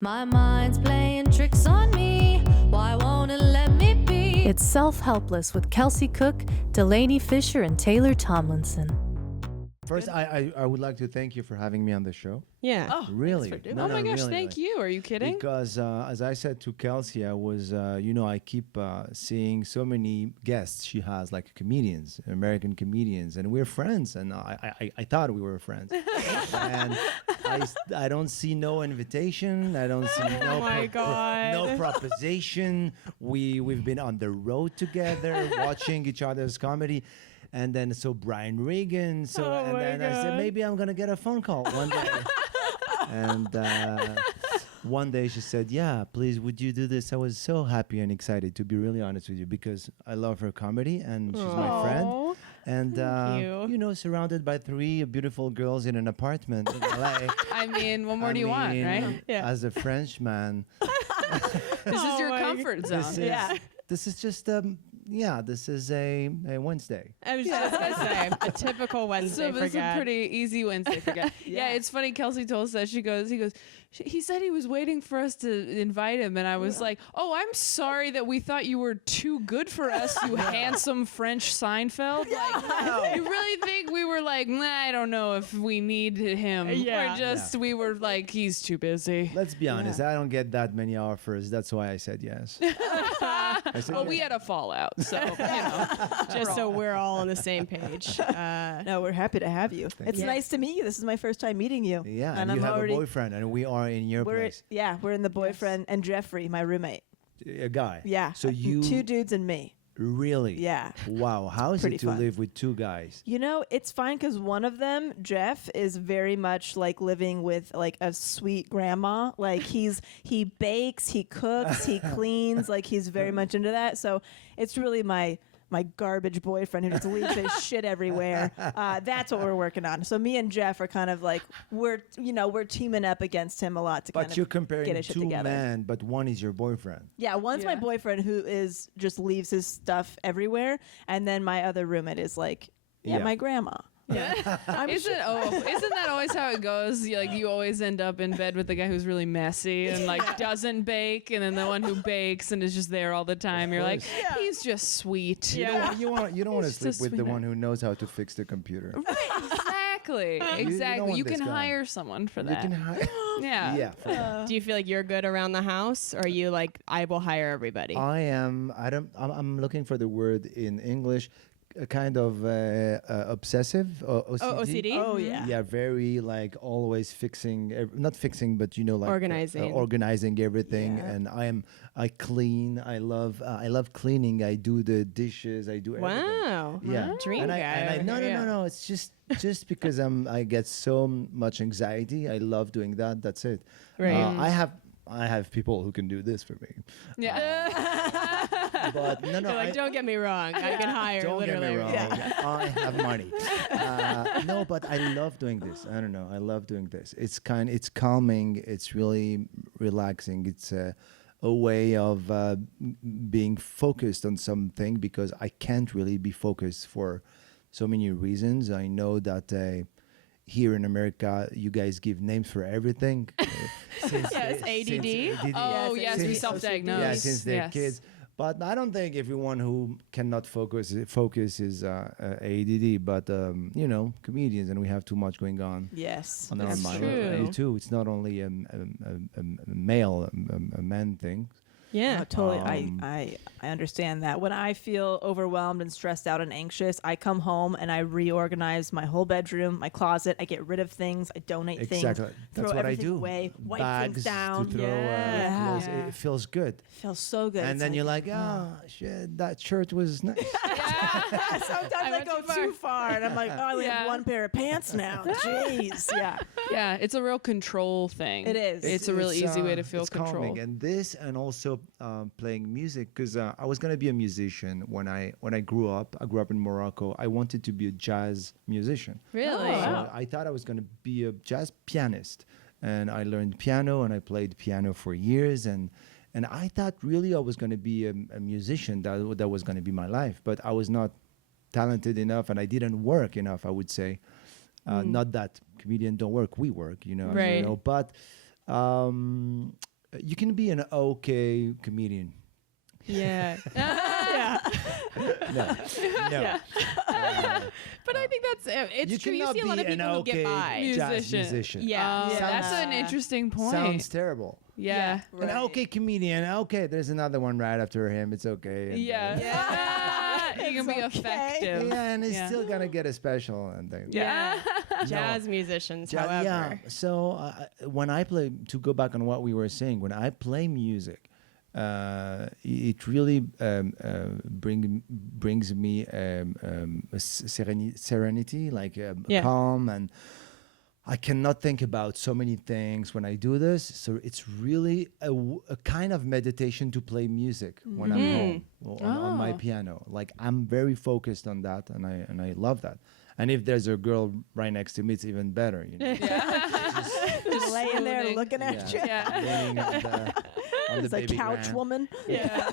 My mind's playing tricks on me. Why won't it let me be? It's Self-Helpless with Kelsey Cook, Delaney Fisher, and Taylor Tomlinson. First, I would like to thank you for having me on the show. Yeah. Oh, Really? thanks for doing No, it. Oh my no, gosh, really, thank really. you. Are you kidding? Because as I said to Kelsey, I was, I keep seeing so many guests she has, like comedians, American comedians, and we're friends. And I thought we were friends. And I don't see no invitation. I don't see no, my God. no proposition. We've been on the road together, watching each other's comedy. And then so Brian Regan. And then I said, maybe I'm going to get a phone call one day. And one day she said, yeah, please, would you do this? I was so happy and excited, to be really honest with you, because I love her comedy and she's my friend. And, surrounded by three beautiful girls in an apartment in LA. I mean, what more do you want, right? Yeah. As a Frenchman, This is your comfort zone. this is just, this is a Wednesday. I was just going to say, a typical Wednesday So for this is a Gad. pretty easy Wednesday for Gad. Yeah, it's funny. Kelsey told us that. He said he was waiting for us to invite him. And I was like, oh, I'm sorry that we thought you were too good for us, you handsome French Seinfeld. Like, you really think we were like, nah, I don't know if we need him. Yeah. We were like, he's too busy. Let's be honest, I don't get that many offers. That's why I said yes. I said Well, we yes. had a fallout, so, Just so we're all on the same page. No, we're happy to have you. It's you. nice to meet you. This is my first time meeting you. Yeah, and I'm you have already, a boyfriend, and we are in your place. we're in the boyfriend and Jeffrey, my roommate. A guy. Yeah. So you two dudes and me. really? Yeah. Wow. How is Pretty it to fun. live with two guys? You know, it's fine because one of them, Jeff, is very much like living with like a sweet grandma. Like he bakes, he cooks, he cleans. Like he's very much into that. So it's really my garbage boyfriend who just leaves his shit everywhere. That's what we're working on. So me and Jeff are kind of like we're teaming up against him a lot to But kind you're of comparing get his shit two together. men, but one is your boyfriend. Yeah, one's my boyfriend who is just leaves his stuff everywhere, and then my other roommate is like, Yeah. my grandma. Isn't that always how it goes? You always end up in bed with the guy who's really messy and doesn't bake, and then the one who bakes and is just there all the time. You're like, he's just sweet. You don't want to He's sleep just with the sweetheart. one who knows how to fix the computer. Exactly. don't Exactly. want You this can guy. hire someone for You that. can hire. Yeah. Yeah. for that. Do you feel like you're good around the house? Or are you like, I will hire everybody? I am. I'm looking for the word in English. A kind of obsessive OCD. OCD? Oh yeah. Yeah, very like always fixing, not fixing, but like Organizing. organizing everything. Yeah. And I clean. I love cleaning. I do the dishes. I do everything. Wow. Yeah, Dream and guy I over no, here, yeah. no. It's just because I get so much anxiety. I love doing that. That's it. Right. I have people who can do this for me. Yeah. But no, You're like, don't get me wrong. I can hire Don't literally. get me wrong. Yeah. I have money. No, but I love doing this. I don't know. I love doing this. It's calming. It's really relaxing. It's a way of being focused on something because I can't really be focused for so many reasons. I know that here in America, you guys give names for everything. Yes, ADD. Oh, yes, we since- self-diagnose. Yeah, since they're Yes. kids. But I don't think everyone who cannot focus is ADD. But comedians, and we have too much going on Yes. on our That's mind. true. You too. It's not only a man thing. Yeah. No, totally. I understand that. When I feel overwhelmed and stressed out and anxious, I come home and I reorganize my whole bedroom, my closet. I get rid of things. I donate Exactly. things. That's throw what I everything do. away. Wipe Bags things down. to throw. Yeah. Clothes. It feels good. Feels so good. And It's then you're like, shit, that shirt was nice. sometimes I went go too far. too far, and I'm like, I only have one pair of pants now. Jeez. Yeah. Yeah, it's a real control thing. It is. It's a really easy way to feel it's control. calming. And this, and also playing music, because I was gonna be a musician when I grew up. I grew up in Morocco. I wanted to be a jazz musician. Really? So I thought I was gonna be a jazz pianist, and I learned piano and I played piano for years. And I thought really I was gonna be a musician. That was gonna be my life. But I was not talented enough, and I didn't work enough. I would say, not that comedians don't work. We work, Right. But You can be an okay comedian. Yeah. No, no. But I think that's it's You true. You cannot see a lot of be an people who get okay by. jazz musician. Yeah. Oh, that's an interesting point. Sounds terrible. Yeah. An okay comedian. Okay, there's another one right after him. It's okay. And, Yeah. You can be effective. yeah, and he's still gonna get a special and things. Yeah. Jazz musicians, Yeah. however. So when I play, to go back on what we were saying, when I play music, it really brings me a serenity, like calm, and I cannot think about so many things when I do this. So it's really a kind of meditation to play music when I'm home on my piano. Like I'm very focused on that, and I love that. And if there's a girl right next to me, it's even better. You know? Just laying there swooning. looking at you. Laying on the It's a baby couch grand. woman. Yeah.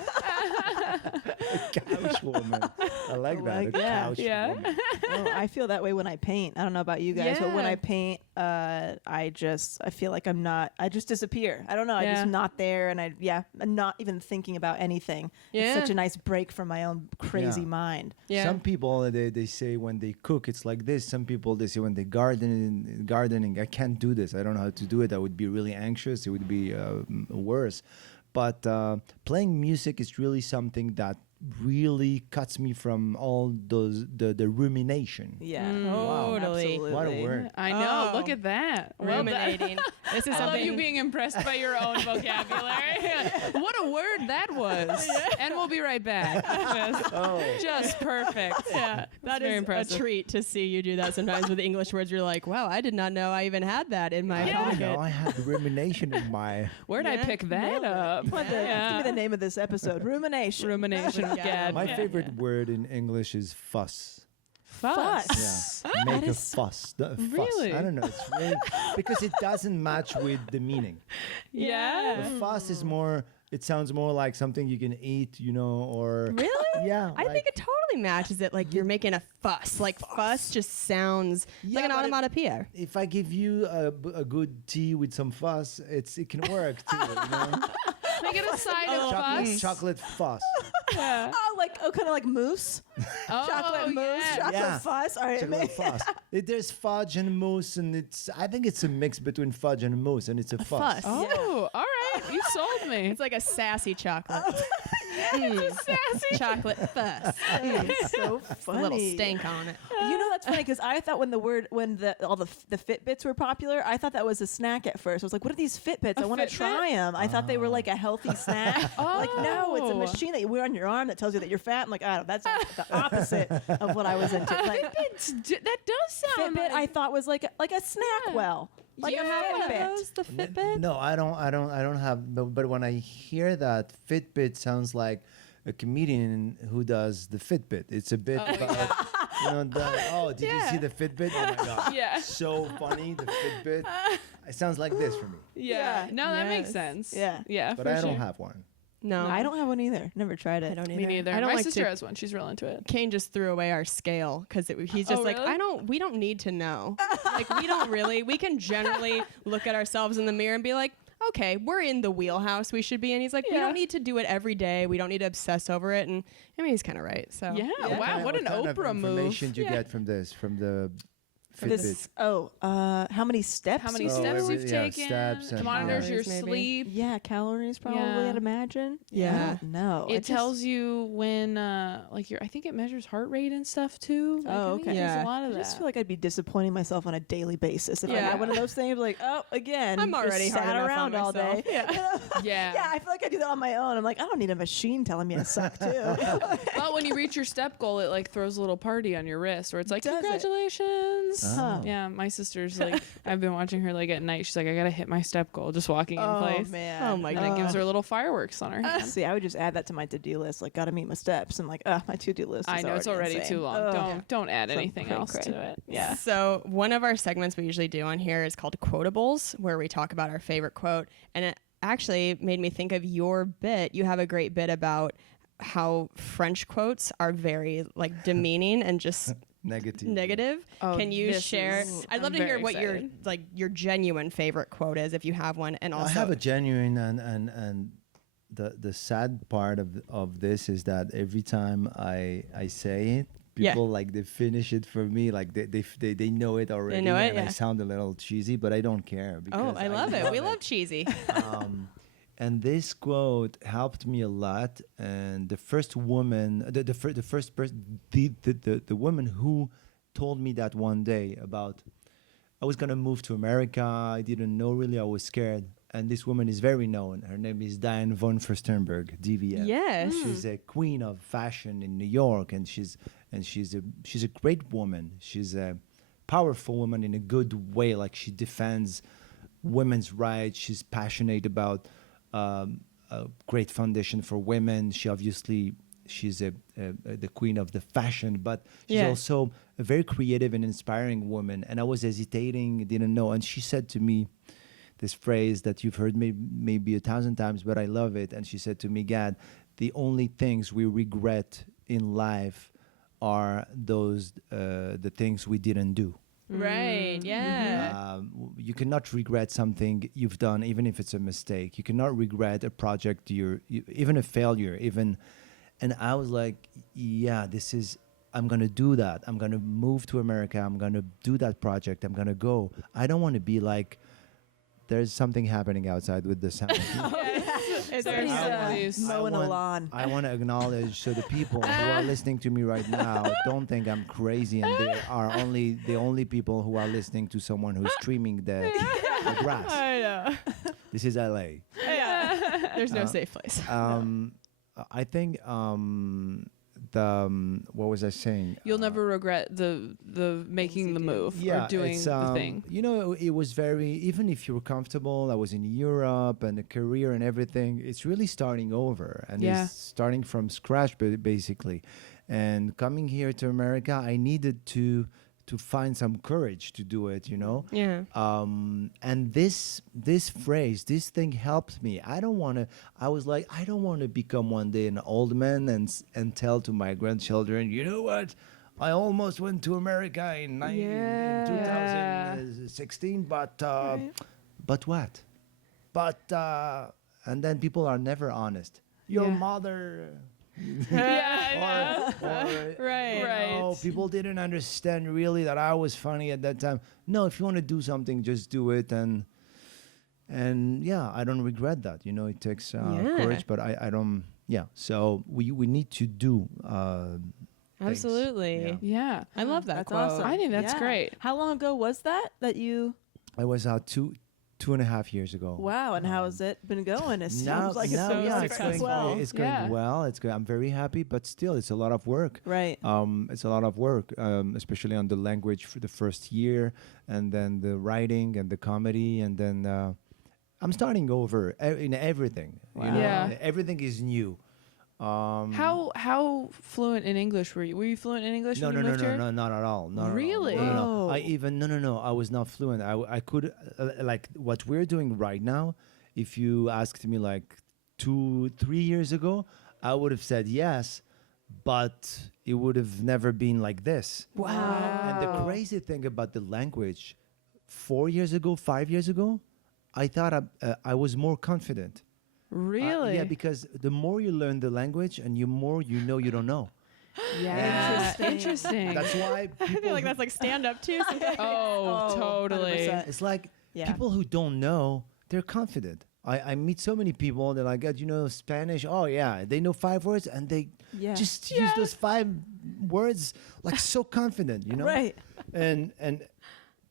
Couch woman. I like that. Like a that. couch Yeah. woman. Oh, I feel that way when I paint. I don't know about you guys, but when Yeah. I paint, I feel like I just disappear. I don't know. I'm Yeah. just not there, and I'm not even thinking about anything. Yeah. It's such a nice break from my own crazy Yeah. mind. Yeah. Some people they say when they cook it's like this. Some people they say when they gardening. I can't do this. I don't know how to do it. I would be really anxious. It would be worse. But playing music is really something that really cuts me from all the rumination. Yeah. Totally. Absolutely. What a word. I know. Oh. Look at that. Well done. Ruminating. This is I love something you being impressed by your own vocabulary. What a word that was. And we'll be right back. Just perfect. Yeah, that very is impressive. a treat to see you do that sometimes with English words. You're like, wow, I did not know I even had that in my I don't pocket. know. I had rumination in my. Where'd I Yeah. pick that up? Give me the name of this episode. Rumination. Rumination of Yeah. Gad. My favorite word in English is fuss. Fuss. Yeah, make a fuss. Fuss. Really? I don't know. It's really because it doesn't match with the meaning. Yeah. The fuss is more. It sounds more like something you can eat, you know, or Really? yeah. I think it totally matches it. Like you're making a fuss. Like fuss just sounds Yeah, like an but onomatopoeia. if I give you a good tea with some fuss, it can work too. You know? Make it a side of fuss. chocolate fuss. Yeah. Kind of like mousse. Oh, Chocolate mousse. yeah. Chocolate Yeah. fuzz. All right. Chocolate fuss. There's fudge and mousse, and I think it's a mix between fudge and mousse, and it's a fuss. fuss. Oh, all right. You sold me. It's like a sassy chocolate. sassy. Chocolate fuss. It's so A funny. little stank on it. You know that's funny because I thought when all the Fitbits were popular, I thought that was a snack at first. I was like, what are these Fitbits? I want to Fitbit? try them. I thought they were like a healthy snack. Like no, it's a Oh. machine that you wear on your arm that tells you that you're fat. I'm like, oh, that's the opposite of what I was into. Like That does sound Fitbit, like I thought was like a snack well, like a Fitbit. The Fitbit. No, I don't have. But when I hear that Fitbit sounds like a comedian who does the Fitbit. It's a bit about, you know, did you see the Fitbit? Oh my god, Yeah. so funny, the Fitbit. It sounds like this for me, Yeah. No, that makes Yes. sense. Yeah. Yeah. but for I don't sure. have one. No, I don't have one either. Never tried it. I don't Me either. neither. I don't My like sister to. has one. She's real into it. Kane just threw away our scale because he's just like, really? we don't need to know. Like, we can generally look at ourselves in the mirror and be like, okay, we're in the wheelhouse we should be in. He's like, we Yeah. don't need to do it every day. We don't need to obsess over it. And I mean, he's kind of right. So Yeah. Wow. What an kind of Oprah move. information do you get from this? From the Fitbit? How many steps? How many you- steps every- you've yeah, taken? steps and- monitors your Calories, maybe. sleep. Yeah, calories probably. Yeah. I'd imagine. Yeah. No. It tells you when, like I think it measures heart rate and stuff too. Like, Oh, I think okay. it does Yeah. a lot of I that. just feel like I'd be disappointing myself on a daily basis if I Yeah. had one of those things. Like, oh, again, I'm just already hard sat enough around on all day. myself. Yeah. yeah. Yeah, I feel like I do that on my own. I'm like, I don't need a machine telling me I suck too. Well, when you reach your step goal, it like throws a little party on your wrist where it's like, Does it? congratulations. Oh. Yeah, my sister's like, I've been watching her like at night. She's like, I gotta hit my step goal just walking in place. man. Oh, my And it gives her little fireworks on her hand. See, I would just add that to my to-do list. Like, gotta meet my steps. I'm like, my to-do list. I Is know it's already insane. too long. Oh. Don't add Some anything cray else cray. to it. Yeah. So one of our segments we usually do on here is called Quotables, where we talk about our favorite quote. And it actually made me think of your bit. You have a great bit about how French quotes are very like demeaning and just Negative. negative. Oh, Can you this share? is- I'd love I'm to hear very what your excited. your genuine favorite quote is, if you have one, and also I have a genuine and the sad part of this is that every time I say it, Yeah. people like they finish it for me, like they know it already. know it, and I yeah. sound a little cheesy, but I don't care. oh, Because I love it. We love cheesy. And this quote helped me a lot. And the first woman, the first person, the woman who told me that one day about I was gonna move to America. I didn't know really. I was scared. And this woman is very known. Her name is Diane von Furstenberg, DVF. Yes. She's a queen of fashion in New York, and she's a great woman. She's a powerful woman in a good way. Like she defends women's rights. She's passionate about a great foundation for women. She's the queen of the fashion, but she's Yeah. also a very creative and inspiring woman. And I was hesitating, didn't know. And she said to me this phrase that you've heard maybe 1,000 times, but I love it. And she said to me, Gad, the only things we regret in life are the things we didn't do. Right. Yeah. You cannot regret something you've done, even if it's a mistake. You cannot regret a project even a failure, and I was like, yeah, I'm going to do that. I'm going to move to America. I'm going to do that project. I'm going to go. I don't want to be like, there's something happening outside with the sound. Somebody's Please. mowing a lawn. I want to acknowledge, so the people who are listening to me right now don't think I'm crazy, and they are the only people who are listening to someone who's trimming the grass. I know. This is LA. Yeah. There's no safe place. I think what was I saying? You'll never regret the making the move or doing it's, the thing. You know, it was very, even if you're comfortable, I was in Europe and a career and everything, it's really starting over and Yeah. it's starting from scratch basically. And coming here to America, I needed to find some courage to do it, you know? Yeah. And this phrase, this thing helped me. I was like, I don't want to become one day an old man and tell to my grandchildren, you know what? I almost went to America in 2016, but what? And then people are never honest. Your Yeah. mother... Yeah. Right. Oh, people didn't understand really that I was funny at that time. No, if you want to do something, just do it. And yeah, I don't regret that. You know, it takes courage, but I don't. Yeah. So we need to do. Absolutely. Yeah. Yeah. I love that That's quote. awesome. I think that's Yeah. great. How long ago was that you? I was out 2.5 years ago. Wow, and how has it been going? It Now, sounds like it's now, so yeah, it's going successful. It's going Yeah. well. It's going. I'm very happy, but still, it's a lot of work. Right. It's a lot of work, especially on the language for the first year, and then the writing and the comedy, and then I'm starting over in everything. You know? Yeah. Everything is new. How fluent in English were you? Were you fluent in English No, when no, you no, moved no, here? no, not at all. Not Really? At all. No. Whoa. I was not fluent. I could like what we're doing right now. If you asked me like 2-3 years ago, I would have said yes, but it would have never been like this. Wow. And the crazy thing about the language, 4 years ago, 5 years ago, I thought I was more confident. Really? Yeah, because the more you learn the language and the more you know you don't know. Yeah. Interesting. Interesting. That's why I people feel like that's like stand up too. sometimes. oh, totally. 100%. it's like Yeah. people who don't know, they're confident. I meet so many people, they're like, "God, you know Spanish? Oh, yeah. They know 5 words and they Yeah. just use those 5 words like so confident, you know? Right.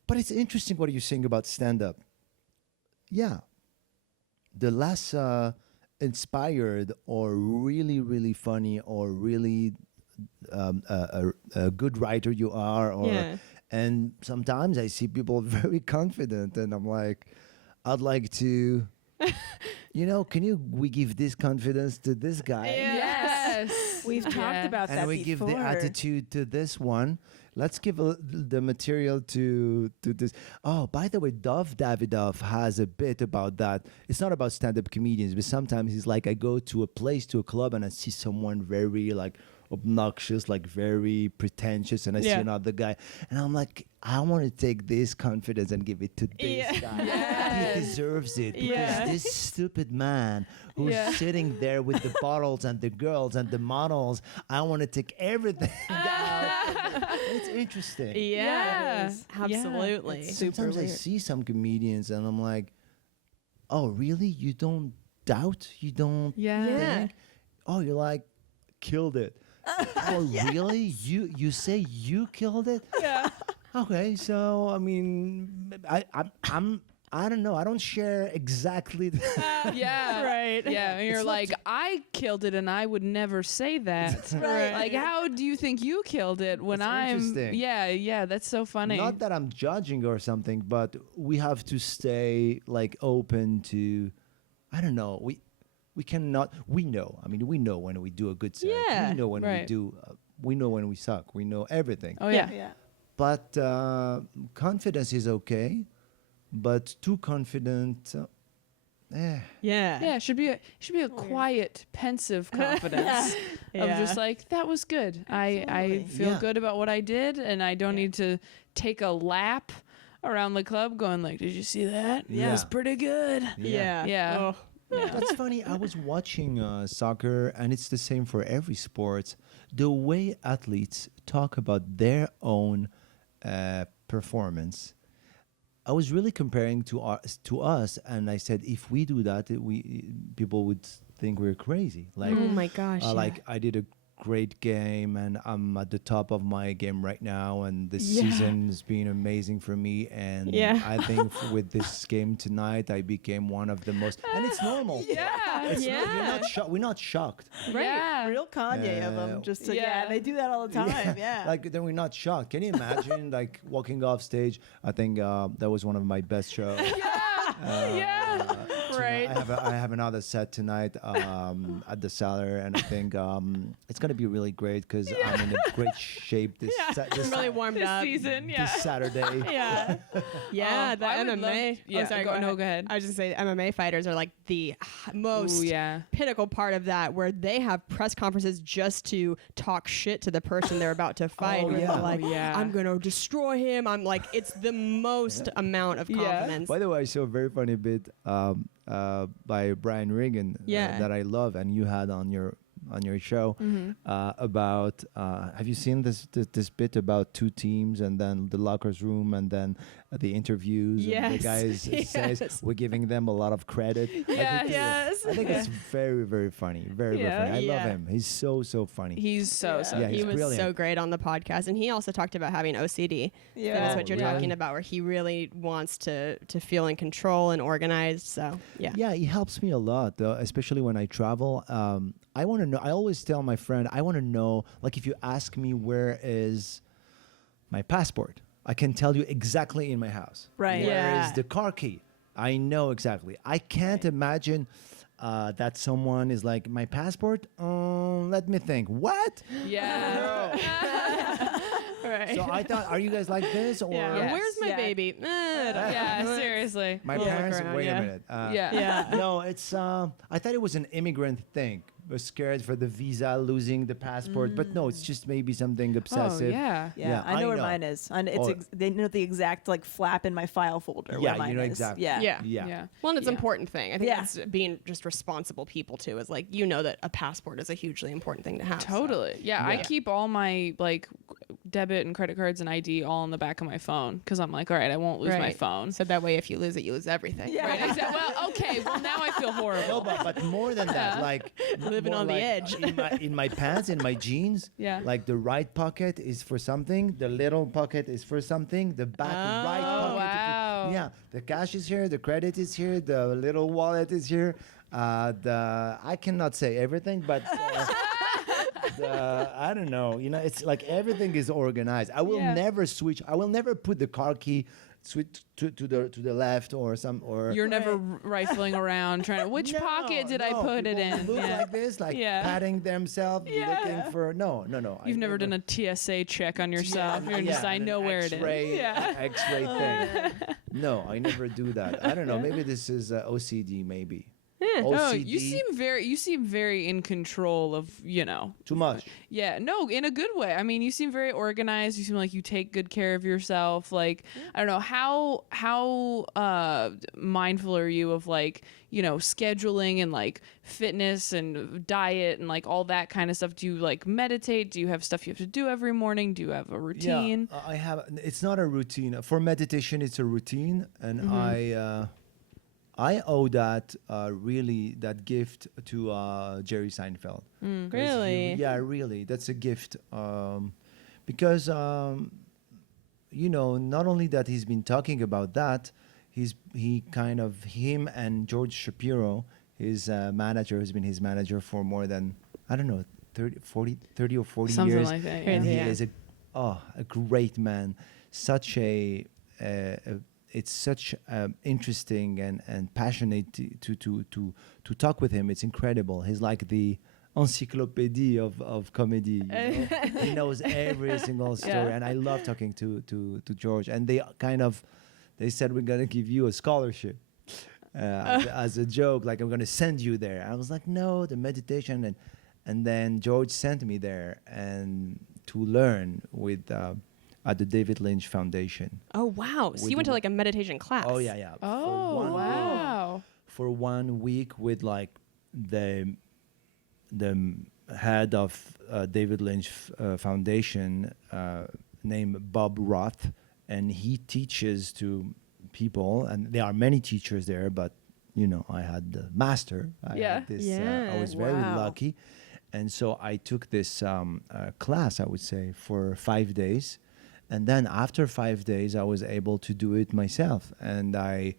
But it's interesting what you're saying about stand-up. Yeah. The less inspired or really, really funny or really a good writer you are, Yeah. and sometimes I see people very confident, and I'm like, I'd like to, we give this confidence to this guy, Yes. We've talked about that and we before. give the attitude to this one. Let's give the material to this. Oh, by the way, Dov Davidoff has a bit about that. It's not about stand-up comedians, but sometimes he's like, I go to a place, to a club, and I see someone very like obnoxious, like very pretentious, and I see another guy, and I'm like, I want to take this confidence and give it to this guy. He deserves it because this stupid man who's sitting there with the bottles and the girls and the models, I want to take everything out. It's interesting. Yeah, Yeah. absolutely. It's Sometimes I see some comedians and I'm like, oh, really? You don't doubt? You don't think? Oh, you're like, killed it. Oh, really? You say you killed it? Yeah. Okay, so I mean, I don't know. I don't share exactly. Yeah. Right. Yeah. And you're It's not like, I killed it and I would never say that. Right. Like, how do you think you killed it when That's I'm. interesting. Yeah. That's so funny. Not that I'm judging or something, but we have to stay like open to. I don't know. We cannot. We know. I mean, we know when we do a good set. Yeah, We know when we right. do. We know when we suck. We know everything. Oh, yeah. Yeah. But confidence is okay, but too confident. Yeah. Yeah, it should be a quiet, pensive confidence of just like, that was good. I Absolutely. feel Yeah. good about what I did, and I don't need to take a lap around the club going like, did you see that? Yeah. It's pretty good. Yeah. Yeah. Oh. That's funny. I was watching soccer, and it's the same for every sport. The way athletes talk about their own performance, I was really comparing to us, and I said, if we do that, people would think we're crazy. Like, Oh my gosh. like I did a great game, and I'm at the top of my game right now, and this Yeah. season has been amazing for me. And Yeah. I think with this game tonight, I became one of the most, and it's normal. Yeah. It's Yeah. Not, you're not shocked. We're not shocked. Right. Yeah. Real Kanye of them. Just to, Yeah. they do that all the time. Yeah. Like then we're not shocked. Can you imagine like walking off stage? I think that was one of my best shows. Yeah. Right. I have another set tonight at the Cellar, and I think it's gonna be really great because I'm in a great shape this I'm really warmed This up. season, yeah. this Saturday. Yeah. Yeah. The I would love- MMA. yeah, sorry, go ahead. I was just say MMA fighters are like the most Ooh, yeah. pinnacle part of that, where they have press conferences just to talk shit to the person they're about to fight. Oh, where they're yeah. like, Oh, yeah. I'm gonna destroy him. I'm like, it's the most amount of Yeah. confidence. By the way, I saw a very funny bit by Brian Regan Yeah. that I love, and you had on your show about. Have you seen this bit about two teams and then the lockers room and then the interviews? And Yes. the guys says Yes. we're giving them a lot of credit. Yes. I think it's very very funny. Very very funny. I love Yeah. him. He's so funny. He's so Yeah, he he's was brilliant. so great on the podcast, and he also talked about having OCD. Yeah. That's what you're really? talking about, where he really wants to feel in control and organized. So yeah. Yeah, he helps me a lot, especially when I travel. I want to know. I always tell my friend, I want to know. Like, if you ask me where is my passport, I can tell you exactly in my house. Right. Where Yeah. is the car key? I know exactly. I can't imagine that someone is like, my passport. Let me think. What? Yeah. Right. So I thought, are you guys like this or? yeah. Yes. Where's my Yeah. baby? Yeah, seriously. My Look parents. around, Wait yeah. a minute. Yeah. Yeah. No, it's. I thought it was an immigrant thing. Was scared for the visa, losing the passport, but no, it's just maybe something Oh, obsessive. yeah. Yeah, I know where mine is. And it's Oh. they know the exact like flap in my file folder. Yeah, where mine you know is. exactly. Yeah. Yeah. Yeah. Yeah. Well, and it's an Yeah. important thing. I think Yeah. that's being just responsible people too. Is like, you know, that a passport is a hugely important thing to have. so. Totally. Yeah, I Yeah. keep all my like debit and credit cards and ID all in the back of my phone because I'm like, all right, I won't lose my Right. phone. So that way, if you lose it, you lose everything. Yeah. Right. Well, okay. Well, now I feel No, horrible. but more than that, like Living more on the like, edge. in my pants, in my jeans. Yeah. Like the right pocket is for something, the little pocket is for something, the back right pocket. wow. Yeah, the cash is here, the credit is here, the little wallet is here. I cannot say everything, but. I don't know. You know, it's like everything is organized. I will Yeah. never switch. I will never put the car key switch to the left or some or. You're never rifling around trying to. Which No, pocket did I no, put it people in? Look Yeah. like this, like Yeah. patting themselves, Yeah. looking for no. You've never done a TSA check on yourself. You're just, I an know where it is. X-ray, Yeah. X-ray thing. No, I never do that. I don't know. Maybe this is OCD. Maybe. No, OCD. you seem very in control of, Too much. Yeah, no, in a good way. I mean, you seem very organized. You seem like you take good care of yourself. Like, I don't know, how mindful are you of like, scheduling and like fitness and diet and like all that kind of stuff? Do you like meditate? Do you have stuff you have to do every morning? Do you have a routine? Yeah, I have. It's not a routine. For meditation, it's a routine, and I owe that really that gift to Jerry Seinfeld. 'Cause Really? yeah, really, that's a gift. Because not only that he's been talking about that, him and George Shapiro, his manager, has been his manager for more than, I don't know, 30 or 40 Something years. like that, yeah. And he Yeah. is a great man. Such it's such interesting and passionate to talk with him. It's incredible. He's like the encyclopedia of comedy. He knows every single story, Yeah. and I love talking to George. And they said, we're gonna give you a scholarship as a joke, like I'm gonna send you there. I was like, no, the meditation, and then George sent me there and to learn with at the David Lynch Foundation. Oh, wow. So you went to like a meditation class. Oh yeah. Oh, wow. For 1 week with like the head of David Lynch Foundation named Bob Roth, and he teaches to people, and there are many teachers there, but I had the master. I had this, I was very Wow. lucky, and so I took this class, I would say, for 5 days, and then after 5 days, I was able to do it myself, and I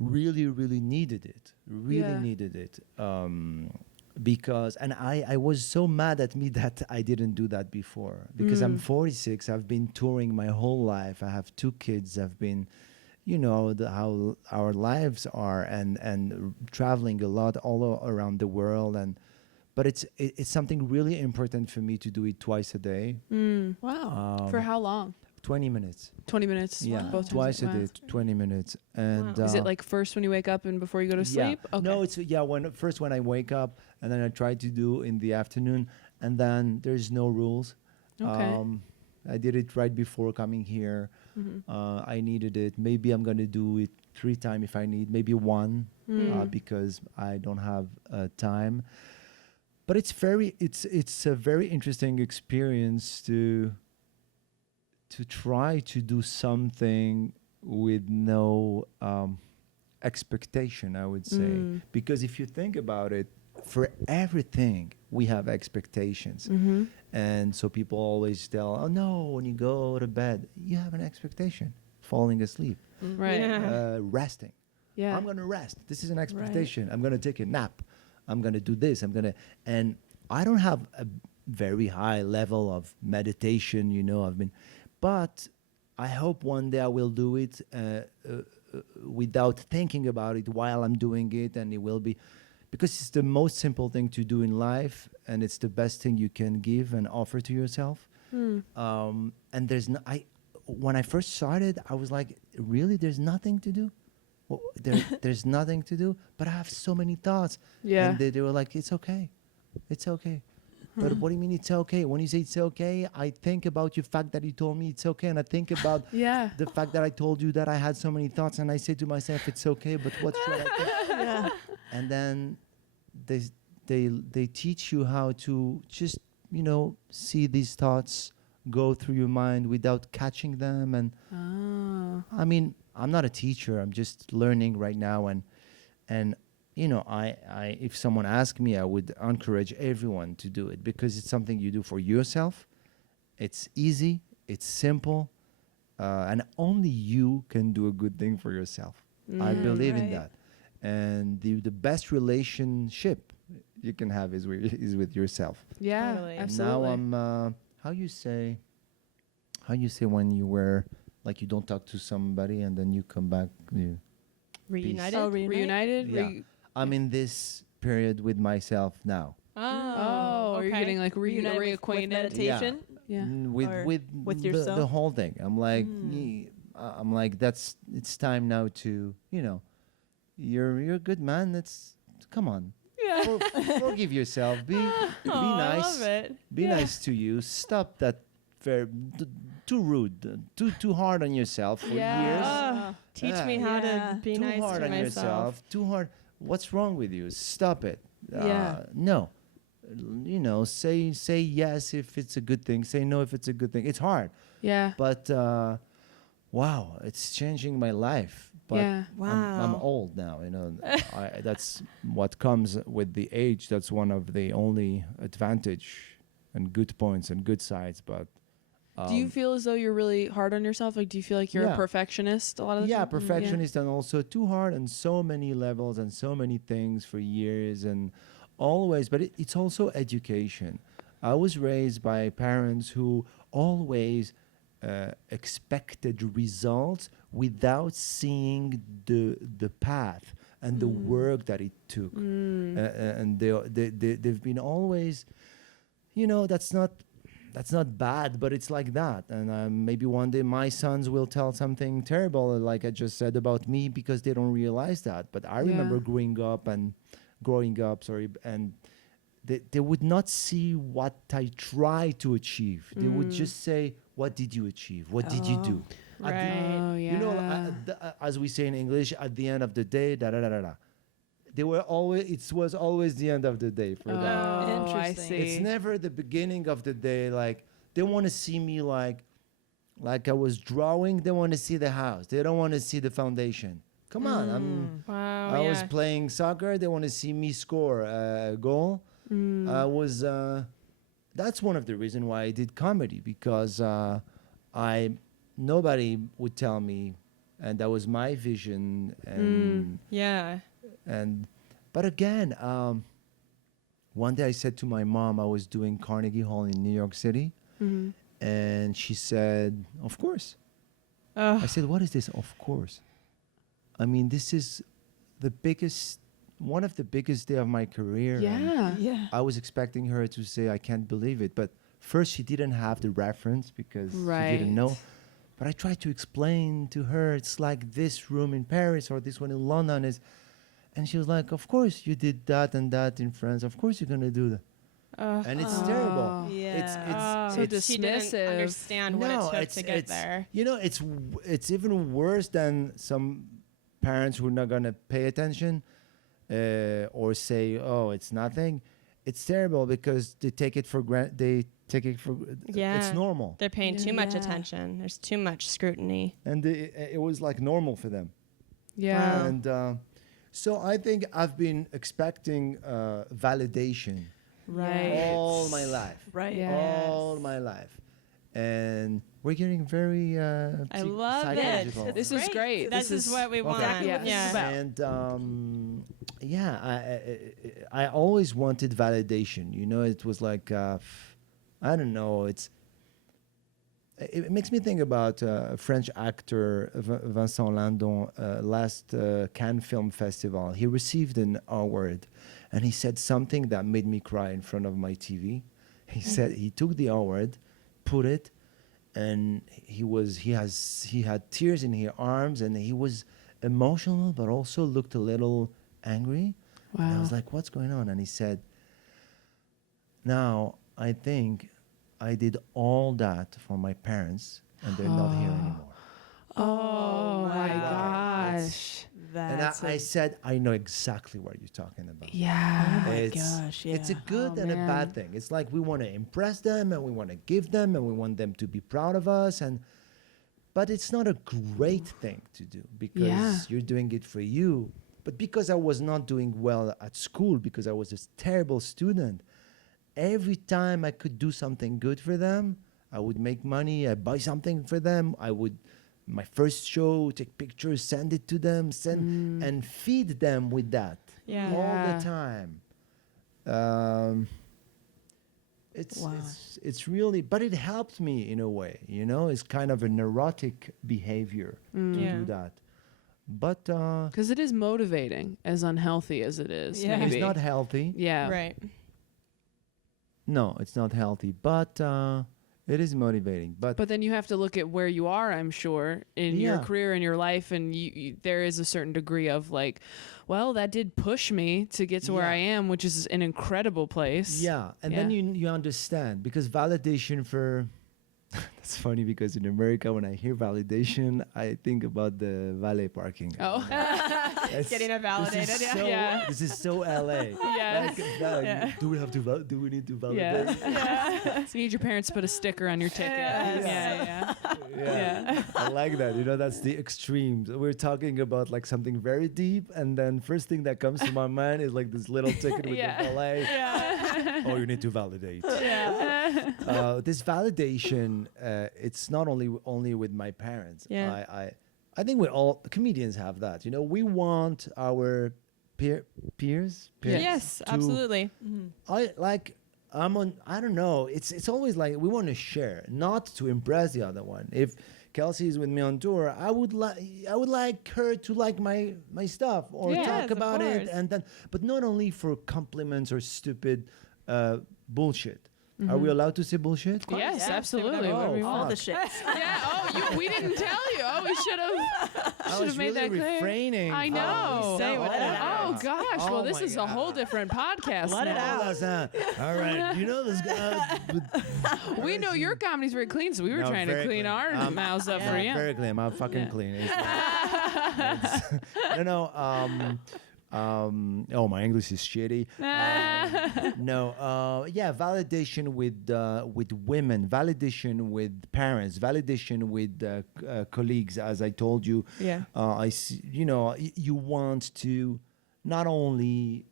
really, really needed it. Yeah. Needed it. Because I was so mad at me that I didn't do that before, because I'm 46. I've been touring my whole life. I have 2 kids. I've been, how our lives are, and traveling a lot all around the world. But it's something really important for me to do it twice a day. Wow. For how long? 20 minutes. 20 minutes. Yeah, Both twice times. a day, 20 minutes. And Is it like first when you wake up and before you go to sleep? Yeah. Okay. No, it's when I wake up, and then I try to do in the afternoon, and then there's no rules. Okay. I did it right before coming here. I needed it. Maybe I'm gonna do it 3 times if I need. Maybe 1 because I don't have time. But it's a very interesting experience to try to do something with no expectation, I would say. Because if you think about it, for everything we have expectations. And so people always tell, oh no, when you go to bed, you have an expectation. Falling asleep, Right. Yeah. resting. Yeah. I'm going to rest. This is an expectation. I'm going to take a nap. I'm going to do this. And I don't have a very high level of meditation, but I hope one day I will do it without thinking about it while I'm doing it, and it will be, because it's the most simple thing to do in life, and it's the best thing you can give and offer to yourself. And when I first started, I was like, really, there's nothing to do? Well, there's nothing to do, but I have so many thoughts. Yeah. And they were like, it's okay. It's okay. But what do you mean it's okay? When you say it's okay, I think about your fact that you told me it's okay, and I think about Yeah. the fact that I told you that I had so many thoughts, and I say to myself, it's okay, but what should I think? Yeah. And then they teach you how to just, see these thoughts go through your mind without catching them. And I mean, I'm not a teacher. I'm just learning right now. And I if someone asked me, I would encourage everyone to do it, because it's something you do for yourself. It's easy. It's simple. And only you can do a good thing for yourself. I believe in Right. that. And the best relationship you can have is with yourself. Yeah. Totally. Absolutely. Now I'm how you say when you were like you don't talk to somebody and then you come back. Reunited? Oh, reunite? Reunited? Yeah. I'm in this period with myself now. Oh, you're getting like Reunited with reacquainted. meditation. Yeah. With Or with with the yourself? whole thing. I'm like it's time now to you're a good man. Come on. Yeah. Forgive yourself. Be nice. I love it. Be nice to you. Stop that too rude, too hard on yourself for years. Teach me how to be too nice hard to on myself. yourself. Too hard. What's wrong with you? Stop it. No. Say yes if it's a good thing. Say no if it's a good thing. It's hard, Yeah. but wow, it's changing my life. But Yeah. I'm old now. That's what comes with the age. That's one of the only advantage and good points and good sides. But Do you feel as though you're really hard on yourself? Like, do you feel like you're a Yeah. perfectionist a lot of the time? perfectionist and also too hard on so many levels and so many things for years and always. But it's also education. I was raised by parents who always expected results without seeing the path and the work that it took. And they've been always, that's not bad, but it's like that. And maybe one day my sons will tell something terrible, like I just said about me, because they don't realize that. But I remember growing up, and they would not see what I tried to achieve. They would just say, "What did you achieve? What did you do?" Right. Oh, yeah. As we say in English, at the end of the day, da da da da da. It was always the end of the day for them. Oh, I Interesting. see. It's never the beginning of the day. Like, they want to see me like I was drawing. They want to see the house. They don't want to see the foundation. Come on, Wow. I was playing soccer. They want to see me score a goal. I was. That's one of the reasons why I did comedy, because nobody would tell me, and that was my vision. And but again, one day I said to my mom, I was doing Carnegie Hall in New York City, and she said, "Of course." I said, "What is this? Of course." I mean, this is one of the biggest day of my career. and Yeah. I was expecting her to say, "I can't believe it," but first she didn't have the reference because she didn't know. But I tried to explain to her, it's like this room in Paris or this one in London is, and she was like, "Of course you did that and that in France. Of course you're gonna do that." And it's terrible. Yeah. So She didn't dismissive. understand what it took to get there. It's even worse than some parents who are not gonna pay attention or say, "Oh, it's nothing." It's terrible because they take it for granted. It's normal, They're paying too much Yeah. attention. There's too much scrutiny. and it was like normal for them. Yeah. And so I think I've been expecting validation Right. all my life. Right. Yeah. All my life. And we're getting very I love it. psychological. This is great. This is what we want. Okay. Yeah. Yeah. And I always wanted validation. It was like I don't know. It makes me think about a French actor, Vincent Lindon, last Cannes Film Festival. He received an award, and he said something that made me cry in front of my TV. He said he took the award, put it, and he had tears in his arms, and he was emotional, but also looked a little angry. Wow. And I was like, "What's going on?" And he said, "Now I think I did all that for my parents, and they're not here anymore." Oh my Wow. gosh. And That's I said, "I know exactly what you're talking about." Yeah. my it's, gosh, it's a yeah. good Oh, and a man. bad thing. It's like we want to impress them, and we want to give them, and we want them to be proud of us, but it's not a great thing to do because Yeah. you're doing it for you. But because I was not doing well at school, because I was a terrible student, every time I could do something good for them, I would make money, I'd buy something for them, my first show, take pictures, send it to them, and feed them with that Yeah. all Yeah. the time. It's really, but it helped me in a way, it's kind of a neurotic behavior to Yeah. do that. But Because it is motivating, as unhealthy as it is. Yeah. Maybe. it's not healthy. Yeah. Right. No, it's not healthy, but It is motivating, but But then you have to look at where you are, I'm sure, in your Yeah. career and your life, and there is a certain degree of like, well, that did push me to get to where I am, which is an incredible place. yeah, and then you understand, because validation for that's funny, because in America when I hear validation, I think about the valet parking. Oh. That's- Getting it validated, This is yeah. so, Yeah. This is so LA. Yes. Do we have to? Do we need to validate? Yeah. So you need your parents to put a sticker on your ticket. Yes. Yeah. I like that. You know, that's the extremes. We're talking about like something very deep, and then first thing that comes to my mind is like this little ticket with Yeah. the valet. Oh, you need to validate. This validation, it's not only with my parents. Yeah. I think we all comedians have that. You know, we want our peers. Yes, to- absolutely. I don't know. It's always like we want to share, not to impress the other one. If Kelsey is with me on tour, I would like her to like my stuff or Yes, talk of about it, course. and then, but not only for compliments or stupid bullshit. Are we allowed to say bullshit? Yes, Yeah, absolutely. Oh, Whatever you All want. the shit. Yeah. Oh, we didn't tell you. Oh, we should I have was made really that clear. refraining. I from- know. Say what it Oh is. gosh. Oh Well, this my is a whole God. different podcast. Let it now. out. All right, you know this guy. We know your comedy's very clean, so we were No, trying to very clean clean. our mouths up for you. Very clean. I'm fucking Yeah. clean. Oh, my English is shitty. Validation with women, validation with parents, validation with colleagues. As I told you, Yeah. I see. You know, you want to not only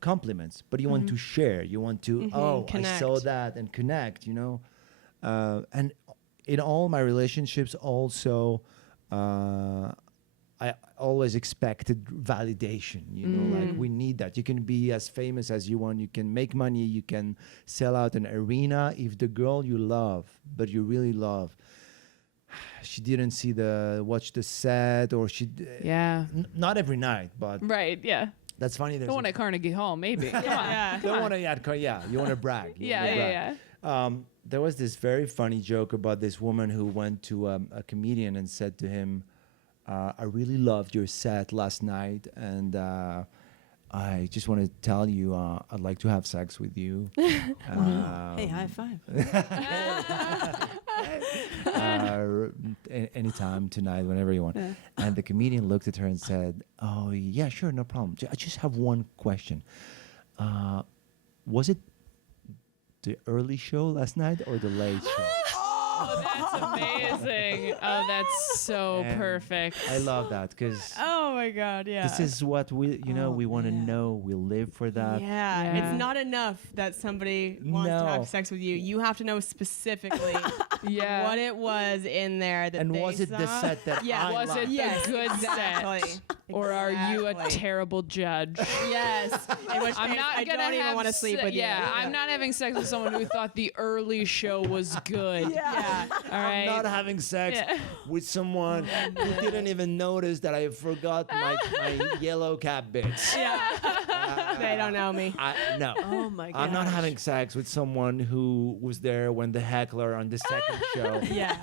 compliments, but you want to share. You want to I saw connect. that and connect. You know, and in all my relationships, also. I always expected validation, you know, like we need that. You can be as famous as you want, you can make money, you can sell out an arena. If the girl you love, but you really love, she didn't watch the set, or Yeah. not every night, but Right. Yeah. that's funny. The one at Carnegie Hall, maybe. Come on. Yeah. you want to, you want to brag. You Yeah. wanna Yeah. brag. Yeah. There was this very funny joke about this woman who went to a comedian and said to him, I really loved your set last night, and I just want to tell you I'd like to have sex with you. Hey, high five. Anytime tonight, whenever you want. And the comedian looked at her and said, "Oh yeah, sure, no problem. I just have one question. Was it the early show last night or the late show?" Oh, that's amazing. Oh, that's so And perfect. I love that, because Oh my God. Yeah. this is what we want to man. know. We live for that. Yeah, Yeah. it's not enough that somebody wants to No. have sex with you. You have to know specifically Yeah. what it was in there that And they was it the saw. set that Yeah. I Was it liked? the Yes, good exactly. set? Or are you a Exactly. terrible judge? Yes. In which I'm case, not I gonna don't even have want to sleep with you. Yeah, I'm not having sex with someone who thought the early show was good. Yeah. All right. Not having sex Yeah. with someone who didn't even notice that I forgot my yellow cap bits. They don't know me. No. Oh my god. I'm not having sex with someone who was there when the heckler on the second show. Yeah.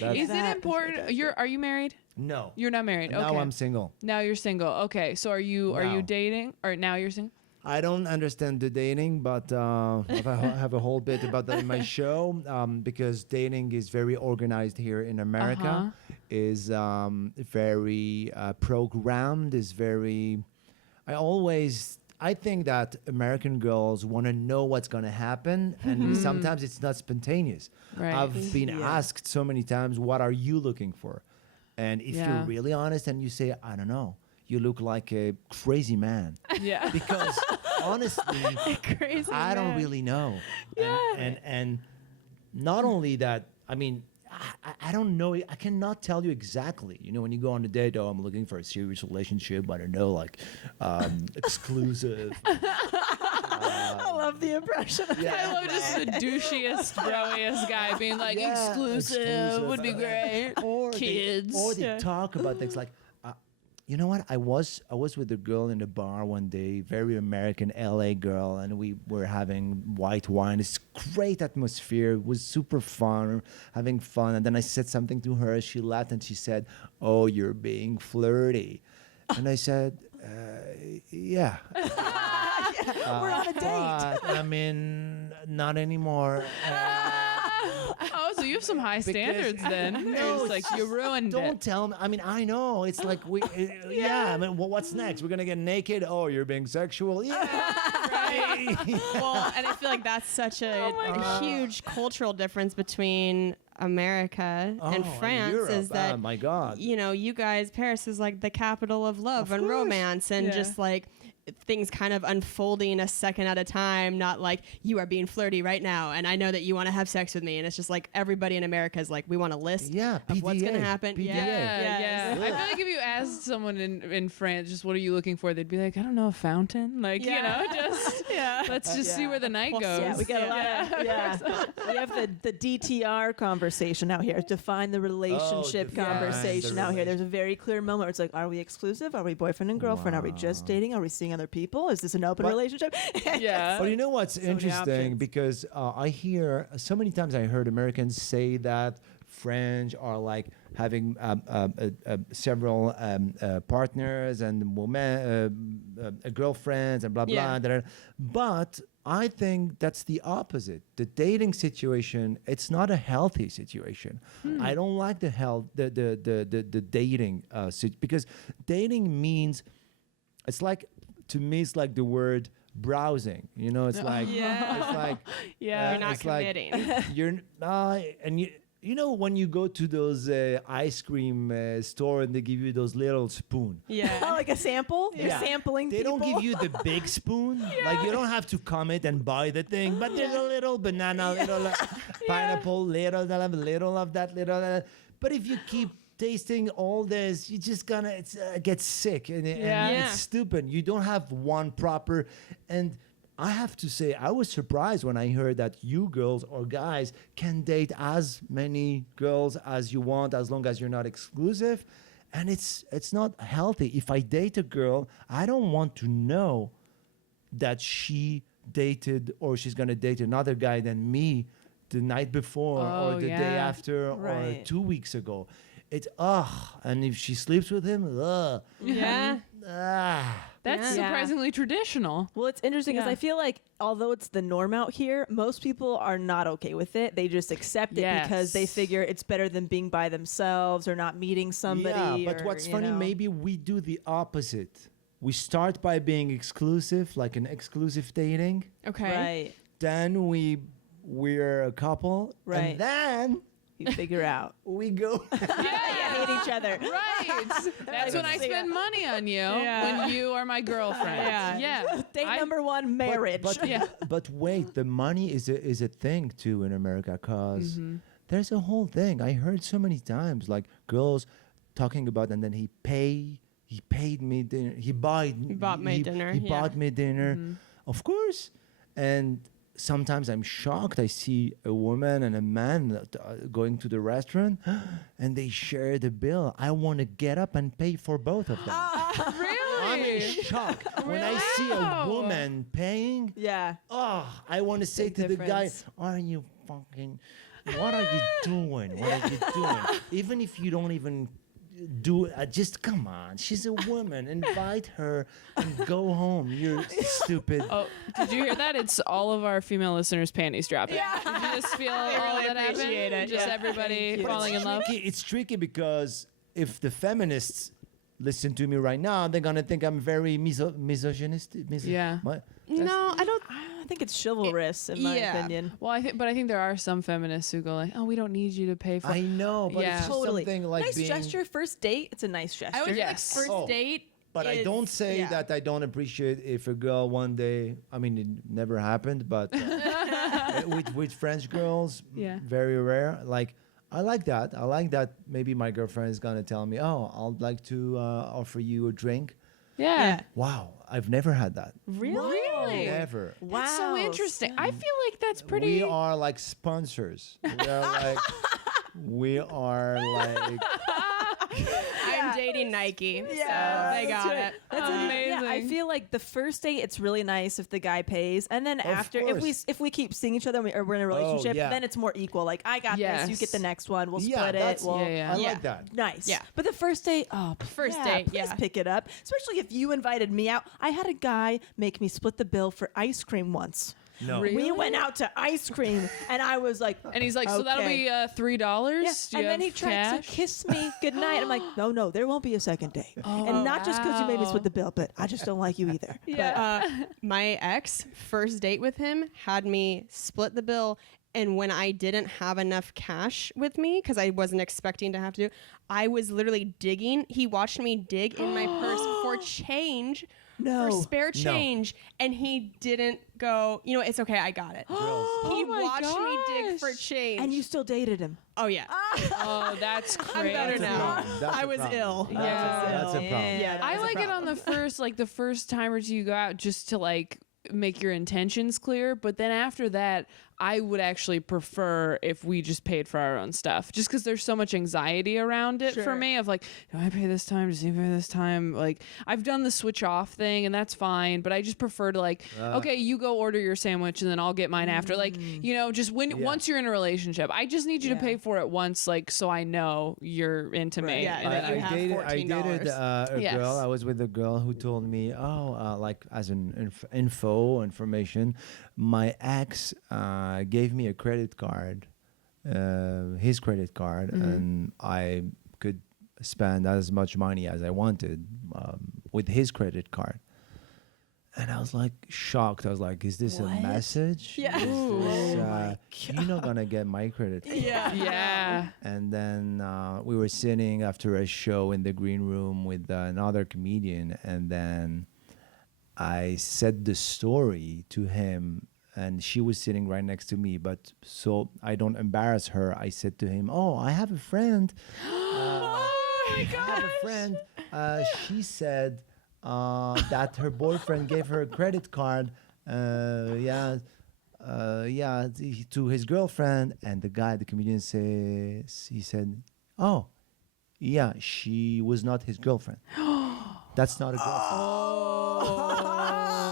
That's- Is it That is important? Are you married? no. You're not married. Now Okay. I'm single. Now you're single. Okay. So are you Now. dating? Or now you're single? I don't understand the dating, but I have a whole bit about that in my show, because dating is very organized here in America, Uh-huh. is very programmed, is very... I think that American girls want to know what's going to happen, and sometimes it's not spontaneous. Right. I've been asked so many times, what are you looking for? And if Yeah. you're really honest and you say, I don't know, you look like a crazy man. Yeah. Because honestly, Crazy. I don't man. really know. And not only that, I mean, I don't know. I cannot tell you exactly. You know, when you go on a date, I'm looking for a serious relationship. I don't know, like exclusive. I love the impression. I love just the douchiest, broiest guy being like, exclusive would be great. Or Kids. They talk about things like, you know what? I was with a girl in a bar one day, very American LA girl, and we were having white wine. It's great atmosphere. It was super fun, having fun. And then I said something to her. She laughed and she said, "Oh, you're being flirty." And I said, "Yeah." We're on a date. But, I mean, not anymore. Oh, so you have some high standards then. No, It's like you ruined Don't it. tell me. I mean, I know. It's like yeah. I mean, what's next? We're gonna get naked. Oh, you're being sexual. Yeah. Right. Well, and I feel like that's such a huge cultural difference between America and France Europe. is that, Oh my God. you know, you guys, Paris is like the capital of love and romance and Yeah. just like things kind of unfolding a second at a time, not like you are being flirty right now and I know that you want to have sex with me. And it's just like everybody in America is like, we want a list Yeah, of what's going to PDA. happen. PDA. Yeah, Yes. I feel like if you asked someone in France, just what are you looking for, they'd be like, I don't know, a fountain. Like, you know, just let's just see where the night goes. Yeah, we got a lot of, yeah. We have the DTR conversation out here. Define the relationship define conversation the out here. There's a very clear moment where it's like, are we exclusive? Are we boyfriend and girlfriend? Are we just dating? Are we seeing other people? Is this an open relationship? Yeah. But you know what's many interesting? options. Because I hear so many times I heard Americans say that French are like having several partners and girlfriends and blah blah. Yeah. Da, da. But I think that's the opposite. The dating situation, it's not a healthy situation. I don't like the dating because dating means it's like, to me, it's like the word browsing. You know, it's like it's like Yeah. You're not it's like committing. you're and you know when you go to those ice cream store and they give you those little spoon. Yeah. Like a sample? You're Yeah. sampling They people? don't give you the big spoon. Like you don't have to commit and buy the thing, but there's a little banana, little pineapple, little of that, little. But if you keep tasting all this, you just gonna get sick and Yeah. it's stupid. You don't have one proper. And I have to say, I was surprised when I heard that you girls or guys can date as many girls as you want as long as you're not exclusive. And it's not healthy. If I date a girl, I don't want to know that she dated or she's gonna date another guy than me the night before or Oh, the day yeah. after or Right. 2 weeks ago. It's and if she sleeps with him, Yeah. That's Yeah. surprisingly traditional. Well, it's interesting because Yeah. I feel like although it's the norm out here, most people are not okay with it. They just accept it because they Yes. figure it's better than being by themselves or not meeting somebody. Yeah, but or, what's you funny, know. maybe we do the opposite. We start by being exclusive, like an exclusive dating. Okay. Right. Then we're a couple, Right. and then You figure out. we go. Yeah, hate each other. Right. That's when I spend money on you, Yeah. when you are my girlfriend. Yeah. Date I- number one, marriage. But, Yeah. but wait, the money is a thing too in America, because there's a whole thing. I heard so many times, like girls talking about, and then he paid me dinner. He bought me dinner, He yeah. bought me dinner, of course. And sometimes I'm shocked. I see a woman and a man going to the restaurant, and they share the bill. I want to get up and pay for both of them. I'm in Really? shock when I see a Wow. woman paying. yeah. Oh, I want to say Big to the guy, difference. "Are you fucking? What are you doing? What are you doing? Even if you don't even do it, just come on. She's a woman. Invite her and go home. You're stupid." Oh, did you hear that? It's all of our female listeners' panties dropping. Did you just feel all really that happen? appreciate it, Just yeah. everybody But falling in love? It's tricky because if the feminists listen to me right now, they're gonna think I'm very misogynistic. Yeah. No, I don't. I think it's chivalrous, in my Yeah. opinion. Well, I think there are some feminists who go like, "Oh, we don't need you to pay for." I know, but Yeah. it's just Totally. something like nice being. gesture. First date, it's a nice gesture. I would Yes. say like first Oh. date. But I is- don't say yeah. that I don't appreciate if a girl one day, I mean, it never happened, but with French girls, Yeah. very rare. Like, I like that. I like that maybe my girlfriend is going to tell me, "Oh, I'd like to offer you a drink." Yeah. Wow, I've never had that. Really? Never. Wow. That's so interesting. I feel like that's pretty. We are like sponsors. We are like, I'm dating between Nike. Yeah, so they that's got right. it. That's amazing. Yeah, I Amazing. feel like the first date, it's really nice if the guy pays, and then after, course. if we keep seeing each other or we're in a relationship, yeah. then it's more equal. Like I got this, you get the Yes. next one. We'll Yeah, split it. that's, We'll I Yeah. like that. nice. Yeah. But the first date, First yeah, date, please yeah. pick it up. Especially if you invited me out. I had a guy make me split the bill for ice cream once. No. Really? We went out to ice cream, and I was like, And he's like, so that'll okay. be $3. Yeah. Do you And then he have tried cash? to kiss me goodnight. I'm like, no, there won't be a second date. And not just because you made me split the bill, but I just don't like you either. My ex, first date with him, had me split the bill. And when I didn't have enough cash with me, because I wasn't expecting to have to, I was literally digging. He watched me dig in my purse for change, No. for spare change. And he didn't go, you know, it's okay, I got it. He Oh my watched me dig for gosh. change. And you still dated him. oh, yeah. Oh, that's I'm crazy. better That's a now. problem. That's I a was problem. ill. Yeah. That's a problem. Yeah. I like it on the first time or two you go out just to like make your intentions clear, but then after that I would actually prefer if we just paid for our own stuff, just because there's so much anxiety around it for me of like, do I pay this time, does he pay this time? Like I've done the switch off thing and that's fine, but I just prefer to like, okay, you go order your sandwich and then I'll get mine after, like, you know, just once you're in a relationship, I just need you to pay for it once, like, so I know you're into me. Yeah, and then you have I $14. dated a Yes. girl. I was with a girl who told me, like as an information, my ex gave me a credit card, his credit card, and I could spend as much money as I wanted with his credit card. And I was like shocked. I was like, "Is this a message? Yeah. Is this, you're not gonna get my credit card." Yeah. And then we were sitting after a show in the green room with another comedian, and then I said the story to him, and she was sitting right next to me. But so I don't embarrass her, I said to him, "Oh, I have a friend. Oh my I have a friend. She said that her boyfriend gave her a credit card. To his girlfriend." And the comedian he said, "Oh, yeah, she was not his girlfriend. That's not a girlfriend."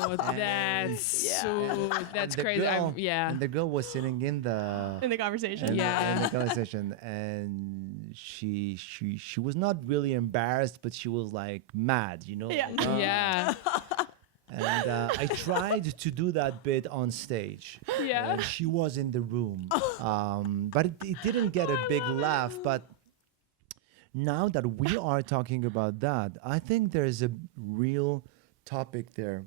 Oh, that's And the crazy. girl- Yeah. And the girl was sitting in the In the conversation. in Yeah. the conversation, and she was not really embarrassed, but she was like mad, you know. Yeah. like, "Oh." Yeah. And I tried to do that bit on stage. Yeah. And she was in the room, but it didn't get a big laugh. But now that we are talking about that, I think there is a real topic there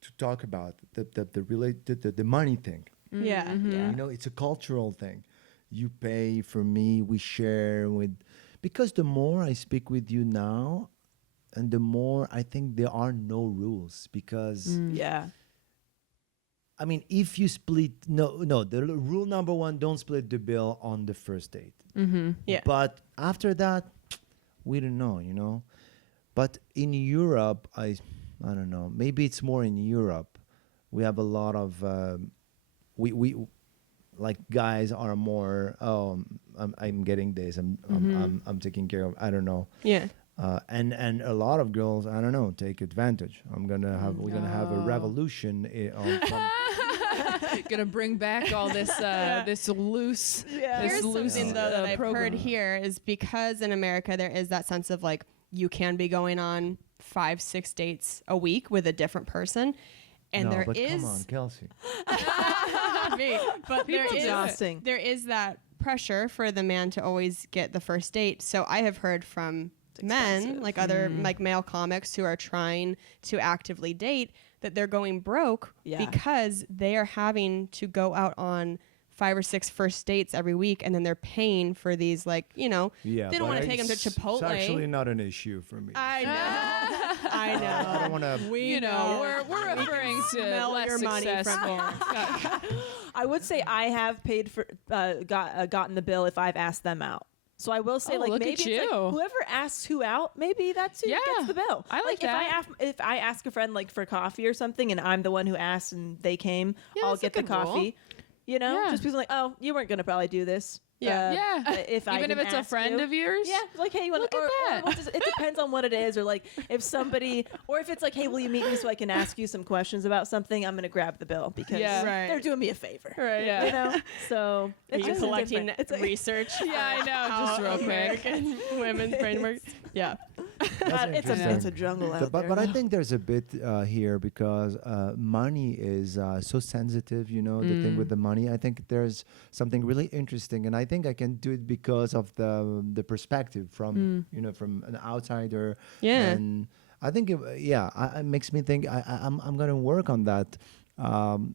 to talk about, the money thing. Yeah. You know, it's a cultural thing. You pay for me, we share with, because the more I speak with you now, and the more I think there are no rules, because Yeah. I mean, if you split, the rule number one, don't split the bill on the first date. Yeah. But after that, we don't know, you know. But in Europe, I don't know. Maybe it's more in Europe. We have a lot of we like guys are more. Oh, I'm getting this. I'm taking care of. I don't know. Yeah. And a lot of girls, I don't know, take advantage. We're gonna have a revolution Gonna bring back all this this loose. Here's something though that I've program. heard here is because in America there is that sense of like you can be going on 5-6 dates a week with a different person, and no, there but is come on, Kelsey. but there is exhausting. there is that pressure for the man to always get the first date. So I have heard from men, like other like male comics who are trying to actively date, that they're going broke because they are having to go out on 5 or 6 first dates every week, and then they're paying for these, like, you know, Yeah, they don't but want to take them to it's Chipotle. actually not an issue for me. I know. I know. I don't want to. You know, we're referring to smell less your money from successful. I would say I have paid for gotten the bill if I've asked them out. So I will say, Oh, like, look maybe at it's like you. whoever asks who out, maybe that's who Yeah, gets the bill. I like that. If I ask a friend like for coffee or something, and I'm the one who asked and they came, Yeah, I'll that's a get the good rule. coffee. You know, Yeah. just because like, oh, you weren't gonna probably do this. If I Even if can it's a ask friend you. of yours. Yeah, like hey, you want Look at that. it depends on what it is, or like if somebody, or if it's like, hey, will you meet me so I can ask you some questions about something? I'm gonna grab the bill because they're doing me a favor, Right. Yeah. you know. So Are it's you just collecting different. It's research? Yeah, I know. How Just real quick. American women's brain works. Yeah. it's a jungle out there. But I think there's a bit here because money is so sensitive. You know, the thing with the money. I think there's something really interesting, and I think I can do it because of the perspective from from an outsider. Yeah. And I think it makes me think I'm gonna work on that.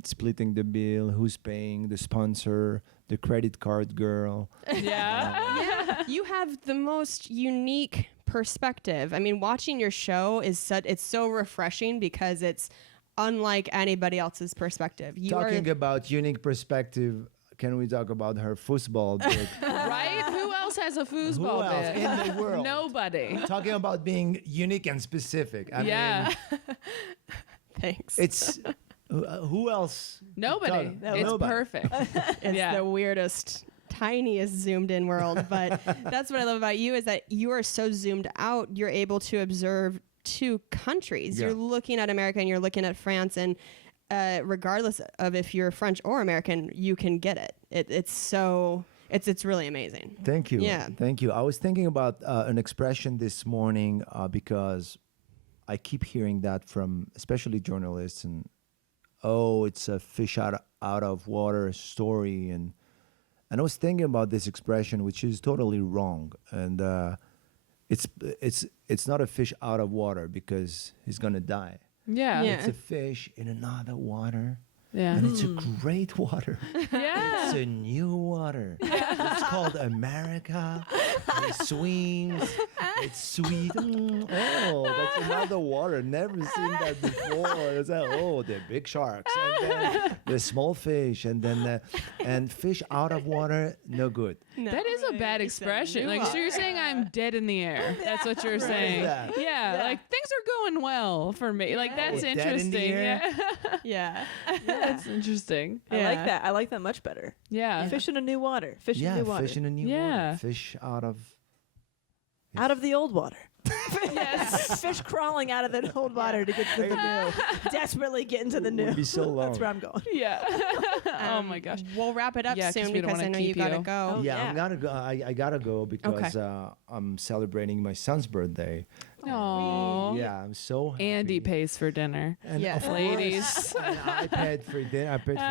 Splitting the bill, who's paying, the sponsor, the credit card girl. Yeah. You have the most unique perspective. I mean, watching your show it's so refreshing because it's unlike anybody else's perspective. Talking about unique perspective, can we talk about her foosball bit? Right? Who else has a Who foosball else bit? in the world? Nobody. Talking about being unique and specific. I mean, Thanks. it's who else? Nobody. Talk- It's nobody. perfect. It's the weirdest, tiniest zoomed in world. But that's what I love about you is that you are so zoomed out. You're able to observe two countries. Yeah. You're looking at America and you're looking at France, and regardless of if you're French or American, you can get it. It's really amazing. Thank you. Yeah. Thank you. I was thinking about an expression this morning because I keep hearing that from especially journalists, and it's a fish out of water story, and I was thinking about this expression, which is totally wrong, and it's not a fish out of water because he's gonna die. Yeah. Yeah. It's a fish in another water. Yeah. And it's a great water. Yeah. It's a new water. It's called America. It swims. It's sweet. That's another water. Never seen that before. It's like, the big sharks, and then the small fish, and then and fish out of water, no good. No. That is a bad expression. Like, so you're saying I'm dead in the air. That's what you're saying. that? Yeah, like things are going well for me. Like that's Dead in the interesting. air? Yeah. Yeah. That's interesting. I like that. I like that much better. Yeah. Fish in a new water. Fish in Yeah, new water. fish in a new Yeah. water. Fish out of Out of the old water. Yes. Fish crawling out of the old water to get to the new. Desperately get into the new. would be so long. That's where I'm going. Yeah. Oh my gosh. We'll wrap it up Yeah, 'cause soon we don't because I wanna know you keep gotta you. go. Oh, Yeah, yeah. I'm gotta go. I gotta go because I'm celebrating my son's birthday. Aww. Yeah, I'm so happy. Andy pays for dinner. And Yeah. of Ladies. course, and I paid for dinner. I paid for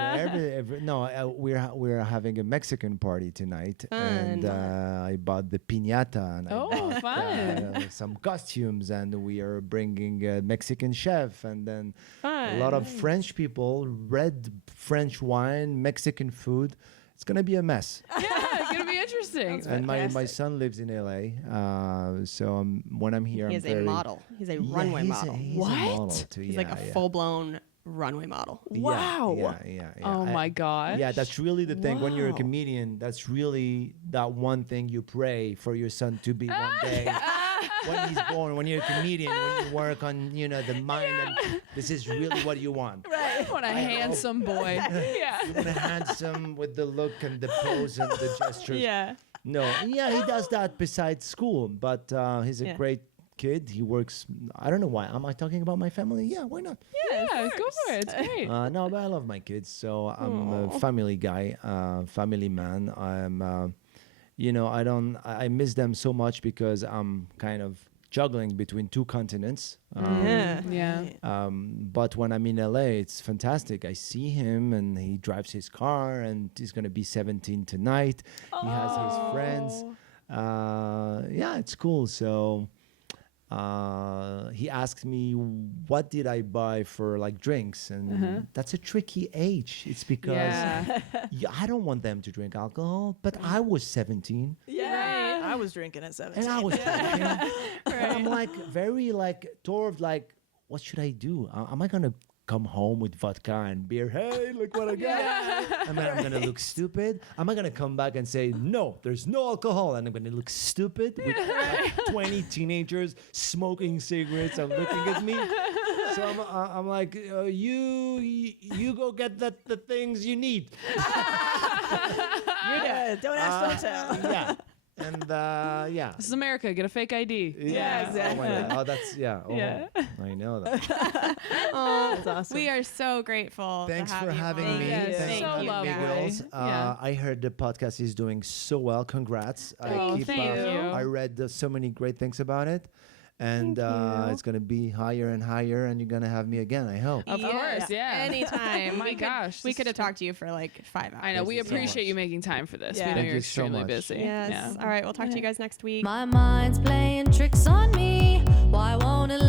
every. No, we're having a Mexican party tonight, and I bought the piñata, and I bought fun. some costumes, and we are bringing a Mexican chef, and then Fun. a lot of French people, red French wine, Mexican food. It's gonna be a mess. Yeah, it's gonna be interesting. And my son lives in LA, so when I'm here, He's I'm a very, model. He's a Yeah, runway he's model. he's a What? model too. He's yeah, like a yeah. full-blown runway model. Wow. Yeah. Oh my gosh. Yeah, that's really the thing. When you're a Wow. comedian, that's really that one thing you pray for your son to be one day. When he's born, when you're a comedian, when you work on, the mind, and this is really what you want. I want a handsome boy. Yeah. You want a handsome with the look and the pose and the gestures. Yeah. No, yeah, he does that besides school, but he's a Yeah. great kid. He works. I don't know why. Am I talking about my family? Yeah, why not? Yeah, go for it. It's great. No, but I love my kids, so I'm a family guy, family man. I'm, I miss them so much because I'm kind of juggling between two continents. Yeah. But when I'm in LA, it's fantastic. I see him, and he drives his car, and he's gonna be 17 tonight. He has his friends. Yeah, it's cool. So. He asked me, what did I buy for like drinks? And that's a tricky age. It's because I don't want them to drink alcohol, but I was 17 Yeah. I was drinking at 17. and I was drinking. And I'm like very what should I do? Am I going to come home with vodka and beer? Hey, look what I got. And then I'm going to look stupid. Am I going to come back and say, no, there's no alcohol? And I'm going to look stupid with like 20 teenagers smoking cigarettes and looking at me. So I'm like, you go get the things you need. You're good. Don't ask, don't tell. Yeah. And yeah. This is America. Get a fake ID. Yeah, exactly. Oh, my God. Oh, that's Oh, Yeah. I know that. That's awesome. We are so grateful. Thanks to have for you having on. me. Yes, Thank so you, lovely. girls. Yeah. I heard the podcast is doing so well. Congrats. Thank you. I read so many great things about it. And it's going to be higher and higher, and you're going to have me again, I hope. Of course, yeah. Anytime. Oh my gosh, We this could have is- talked to you for like 5 hours. I know. We Thank you so appreciate much. you making time for this. Yeah. We know Thank you're you so extremely much. busy. Yes. Yeah. All right. We'll talk to you guys next week. My mind's playing tricks on me. Why won't it